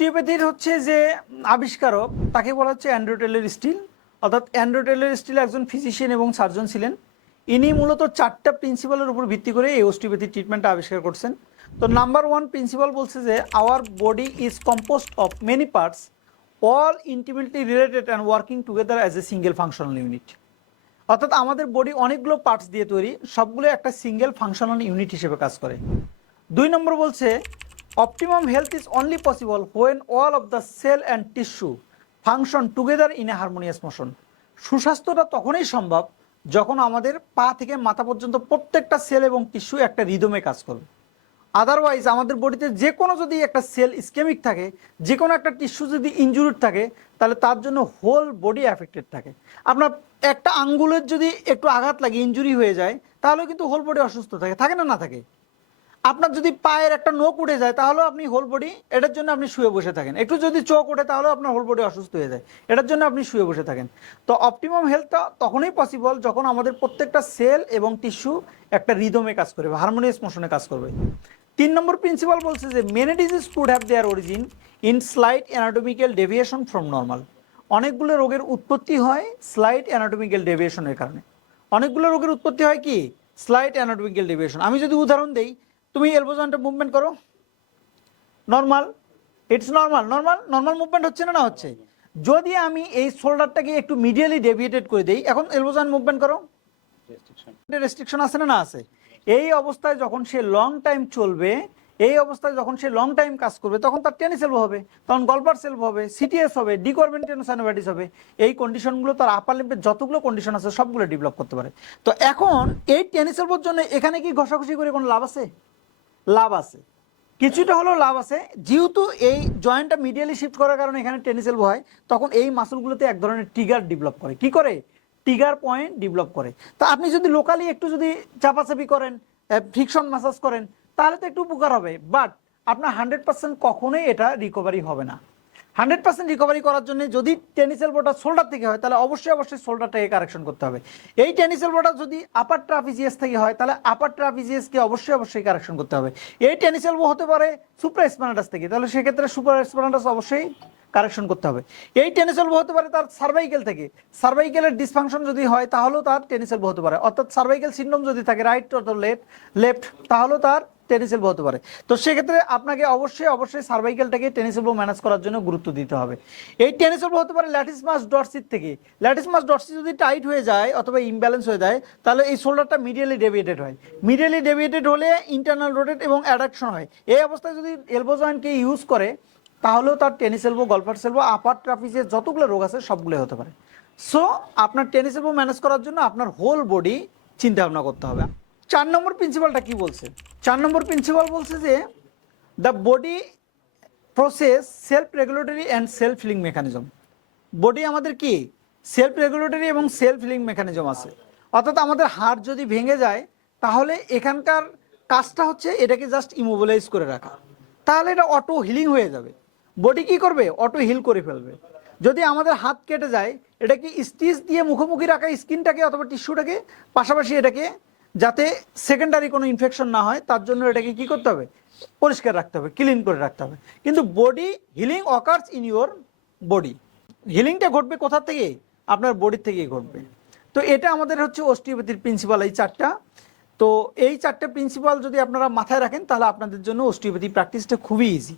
অস্টিওপ্যাথির হচ্ছে যে আবিষ্কারক তাকে বলা হচ্ছে অ্যান্ড্রু টেলর স্টিল। অর্থাৎ অ্যান্ড্রু টেলর স্টিল একজন ফিজিশিয়ান এবং সার্জন ছিলেন। ইনি মূলত 4টা প্রিন্সিপালের উপর ভিত্তি করে এই অস্টিওপ্যাথি ট্রিটমেন্টটা আবিষ্কার করছেন। তো নাম্বার 1 প্রিন্সিপাল বলছে যে our body is composed of many parts, all intimately related and working together as a single functional unit. অর্থাৎ আমাদের বডি অনেকগুলো পার্টস দিয়ে তৈরি, সবগুলো একটা সিঙ্গেল ফাংশনাল ইউনিট হিসেবে কাজ করে। 2 নম্বর বলছে optimum health is only possible when all of the cell and tissue function together in a harmonious motion. সুস্বাস্থ্যটা তখনই সম্ভব যখন আমাদের পা থেকে মাথা পর্যন্ত প্রত্যেকটা সেল এবং টিস্যু একটা রিদমে কাজ করবে। আদারওয়াইজ আমাদের বডিতে যে কোনো যদি একটা সেল ইসকেমিক থাকে, যে কোনো একটা টিস্যু যদি ইনজুরিড থাকে, তাহলে তার জন্য হোল বডি অ্যাফেক্টেড থাকে। আপনার একটা আঙ্গুলের যদি একটু আঘাত লাগে, ইনজুরি হয়ে যায়, তাহলে কিন্তু হোল বডি অসুস্থ থাকে, থাকে না? না থাকে। আপনার যদি পায়ের একটা নখ উঠে যায়, তাহলেও আপনি হোল বডি, এটার জন্য আপনি শুয়ে বসে থাকেন। একটু যদি চোখ ওঠে, তাহলেও আপনার হোল বডি অসুস্থ হয়ে যায়, এটার জন্য আপনি শুয়ে বসে থাকেন। তো অপটিমাম হেলথটা তখনই পসিবল যখন আমাদের প্রত্যেকটা সেল এবং টিস্যু একটা রিদমে কাজ করবে, হারমোনিয়াস মোশনে কাজ করবে। 3 নম্বর প্রিন্সিপাল বলছে যে many disease could have their origin in slight anatomical deviation from normal. অনেকগুলো রোগের উৎপত্তি হয় স্লাইট অ্যানাটমিক্যাল ডেভিয়েশনের কারণে। অনেকগুলো রোগের উৎপত্তি হয় কি? Slight anatomical deviation. আমি যদি উদাহরণ দেই, তুমি এলবো জয়েন্টটা মুভমেন্ট করো, normal, it's normal, normal normal movement হচ্ছে না? না হচ্ছে। যদি আমি এই শোল্ডারটাকে একটু মিডিয়ালি ডেভিয়েটেড করে দেই, এখন এলবো জয়েন্ট মুভমেন্ট করো, রেস্ট্রিকশন আছে না? না আছে। এই অবস্থায় যখন সে লং টাইম চলবে, এই অবস্থায় যখন সে লং টাইম কাজ করবে, তখন তার টেনিস এলবো হবে, তখন গলফার সেলবো হবে, সিটিএস হবে, ডিকরবেন্টিনোসাইনোভাইটিস হবে। এই কন্ডিশনগুলো তার আপার লিম্বের যতগুলো কন্ডিশন আছে সবগুলো ডেভেলপ করতে পারে। তো এখন এই টেনিস এলবোর জন্য এখানে কি ঘষাঘষি করে কোনো লাভ আছে? লাভ আছে, কিছুটা হলেও লাভ আছে। যেহেতু এই জয়েন্টটা মিডিয়ালি শিফট করার কারণে এখানে টেনিস এলবো হয়, তখন এই মাসলগুলোতে এক ধরনের ট্রিগার ডেভেলপ করে। কি করে? ট্রিগার পয়েন্ট ডেভেলপ করে। তো আপনি যদি লোকালি একটু যদি চাপাচাপি করেন, ফ্রিকশন ম্যাসাজ করেন, তাহলে তো একটু উপকার হবে। বাট আপনার 100% কখনোই এটা রিকভারি হবে না। 100% রিকভারি করার জন্য যদি টেনিস এলবোটা শোল্ডার থেকে হয়, তাহলে অবশ্যই শোল্ডারটাকে কারেকশন করতে হবে। এই টেনিস এলবোটা যদি আপার ট্রাপিজিয়াস থেকে হয়, তাহলে আপার ট্রাপিজিয়াসকে অবশ্যই কারেকশন করতে হবে। এই টেনিস এলবো হতে পারে সুপ্রা স্পাইনাটাস থেকে, তাহলে সেক্ষেত্রে সুপ্রা স্পাইনাটাস অবশ্যই কারেকশন করতে হবে। এই টেনিস এলবো হতে পারে তার সার্ভাইকেল থেকে, সার্ভাইকেলের ডিসফাংশন যদি হয়, তাহলেও তার টেনিস এলবো হতে পারে। অর্থাৎ সার্ভাইকেল সিনড্রোম যদি থাকে, রাইট অথবা লেফট, তাহলেও তার টেনিস এলবো হতে পারে। তো সেক্ষেত্রে আপনাকে অবশ্যই সার্ভাইকেলটাকে টেনিস এলবো ম্যানেজ করার জন্য গুরুত্ব দিতে হবে। এই টেনিস এলবো হতে পারে ল্যাটিসমাস ডরসির থেকে। ল্যাটিসমাস ডরসি যদি টাইট হয়ে যায় অথবা ইমব্যালেন্স হয়ে যায়, তাহলে এই শোল্ডারটা মিডিয়ালি ডেভিয়েটেড হয়। মিডিয়ালি ডেভিয়েটেড হলে ইন্টারনাল রোটেট এবং অ্যাডাকশন হয়। এই অবস্থায় যদি এলবো জয়েন্টকে ইউজ করে, তাহলেও তার টেনিস এলবো, গলফার এলবো, আপার ট্রাপিজের যতগুলো রোগ আছে সবগুলো হতে পারে। সো আপনার টেনিস এলবো ম্যানেজ করার জন্য আপনার হোল বডি চিন্তা ভাবনা করতে হবে। 4 নম্বর প্রিন্সিপালটা কি বলছে? 4 নম্বর প্রিন্সিপাল বলছে যে the body process self regulatory and self healing mechanism. Body আমাদের কি সেলফ রেগুলেটরি এবং সেলফ হিলিং মেকানিজম আছে। অর্থাৎ আমাদের হাড় যদি ভেঙে যায়, তাহলে এখানকার কাজটা হচ্ছে এটাকে জাস্ট ইমোবিলাইজ করে রাখা, তাহলে এটা অটো হিলিং হয়ে যাবে। বডি কি করবে? অটো হিল করে ফেলবে। যদি আমাদের হাত কেটে যায়, এটাকে স্টিচ দিয়ে মুখোমুখি রাখা স্কিনটাকে অথবা টিস্যুটাকে, পাশাপাশি এটাকে যাতে সেকেন্ডারি কোনো ইনফেকশন না হয়, তার জন্য এটাকে কি করতে হবে? পরিষ্কার রাখতে হবে, ক্লিন করে রাখতে হবে। কিন্তু body healing occurs in your body. হিলিংটা ঘটবে কোথা থেকে? আপনার বডি থেকেই ঘটবে। তো এটা আমাদের হচ্ছে অস্টিওপ্যাথির প্রিন্সিপাল, এই 4টা। তো এই 4টে প্রিন্সিপাল যদি আপনারা মাথায় রাখেন, তাহলে আপনাদের জন্য অস্টিওপ্যাথি প্র্যাকটিসটা খুবই ইজি।